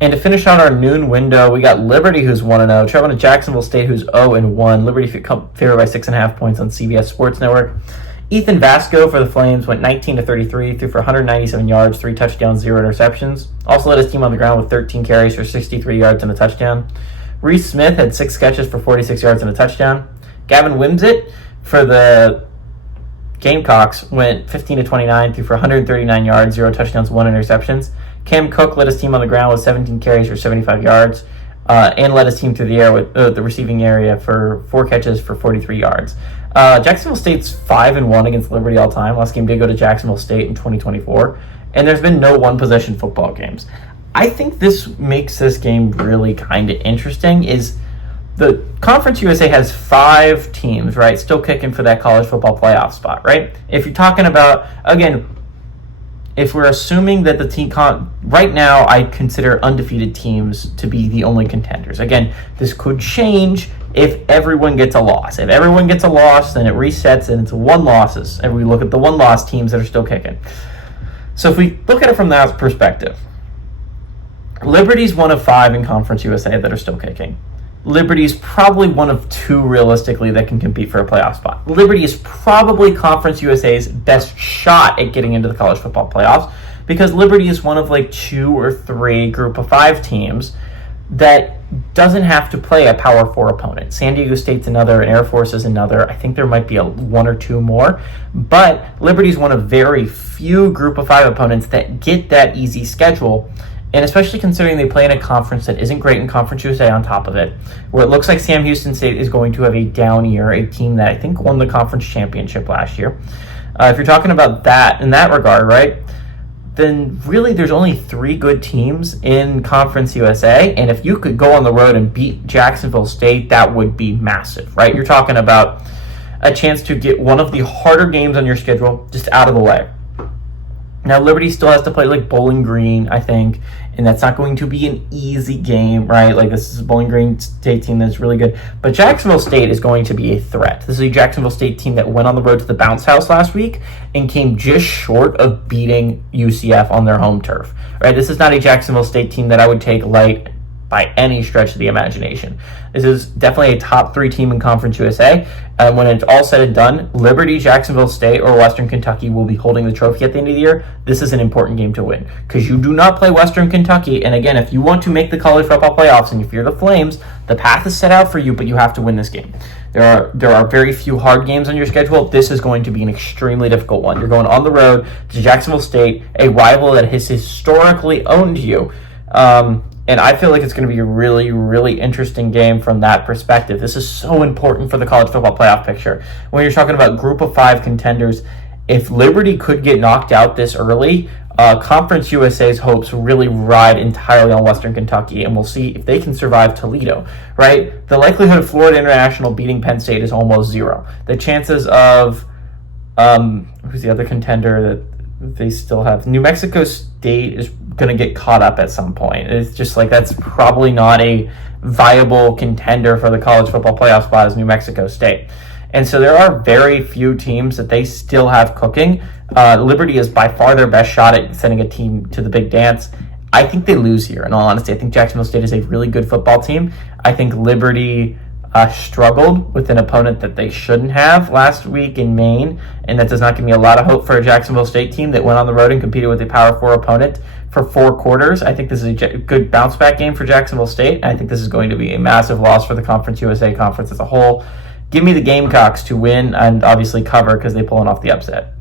And to finish out our noon window, we got Liberty, who's 1-0, traveling to Jacksonville State, who's 0-1. Liberty favored by 6.5 points on CBS Sports Network. Ethan Vasco for the Flames went 19-33, threw for 197 yards, 3 touchdowns, 0 interceptions. Also led his team on the ground with 13 carries for 63 yards and a touchdown. Reese Smith had 6 catches for 46 yards and a touchdown. Gavin Wimsett for the Gamecocks went 15-29, threw for 139 yards, 0 touchdowns, 1 interceptions. Cam Cook led his team on the ground with 17 carries for 75 yards, and led his team through the air with the receiving area for 4 catches for 43 yards. Jacksonville State's 5-1 against Liberty all time. Last game did go to Jacksonville State in 2024, and there's been no one-possession football games. I think this makes this game really kind of interesting. Is the Conference USA has 5 teams, right, still kicking for that college football playoff spot, right? If you're talking about, again, if we're assuming that the team right now, I consider undefeated teams to be the only contenders. Again, this could change if everyone gets a loss. If everyone gets a loss, then it resets and it's 1 losses. And we look at the 1-loss teams that are still kicking. So if we look at it from that perspective, Liberty's 1 of 5 in Conference USA that are still kicking. Liberty's probably 1 of 2 realistically that can compete for a playoff spot. Liberty is probably Conference USA's best shot at getting into the college football playoffs because Liberty is 1 of like 2 or 3 group of 5 teams that doesn't have to play a Power 4 opponent. San Diego State's another, and Air Force is another. I think there might be 1 or 2 more, but Liberty's 1 of very few group of 5 opponents that get that easy schedule. And especially considering they play in a conference that isn't great in Conference USA on top of it, where it looks like Sam Houston State is going to have a down year, a team that I think won the conference championship last year. If you're talking about that in that regard, right, then really there's only 3 good teams in Conference USA. And if you could go on the road and beat Jacksonville State, that would be massive, right? You're talking about a chance to get one of the harder games on your schedule just out of the way. Now, Liberty still has to play like Bowling Green, I think, and that's not going to be an easy game, right? Like, this is a Bowling Green State team that's really good. But Jacksonville State is going to be a threat. This is a Jacksonville State team that went on the road to the Bounce House last week and came just short of beating UCF on their home turf, right? This is not a Jacksonville State team that I would take light by any stretch of the imagination. This is definitely a top 3 team in Conference USA. And when it's all said and done, Liberty, Jacksonville State, or Western Kentucky will be holding the trophy at the end of the year. This is an important game to win because you do not play Western Kentucky. And again, if you want to make the college football playoffs and if you're the Flames, the path is set out for you, but you have to win this game. There are very few hard games on your schedule. This is going to be an extremely difficult one. You're going on the road to Jacksonville State, a rival that has historically owned you. And I feel like it's going to be a really, really interesting game from that perspective. This is so important for the college football playoff picture. When you're talking about group of 5 contenders, if Liberty could get knocked out this early, Conference USA's hopes really ride entirely on Western Kentucky, and we'll see if they can survive Toledo, right? The likelihood of Florida International beating Penn State is almost 0. The chances of, who's the other contender that they still have? New Mexico State is going to get caught up at some point. It's just like that's probably not a viable contender for the college football playoff spot as New Mexico State. And so there are very few teams that they still have cooking. Liberty is by far their best shot at sending a team to the big dance. I think they lose here, in all honesty. I think Jacksonville State is a really good football team. I think Liberty struggled with an opponent that they shouldn't have last week in Maine, and that does not give me a lot of hope for a Jacksonville State team that went on the road and competed with a Power 4 opponent for 4 quarters. I think this is a good bounce-back game for Jacksonville State. I think this is going to be a massive loss for the Conference USA conference as a whole. Give me the Gamecocks to win and obviously cover because they're pulling off the upset.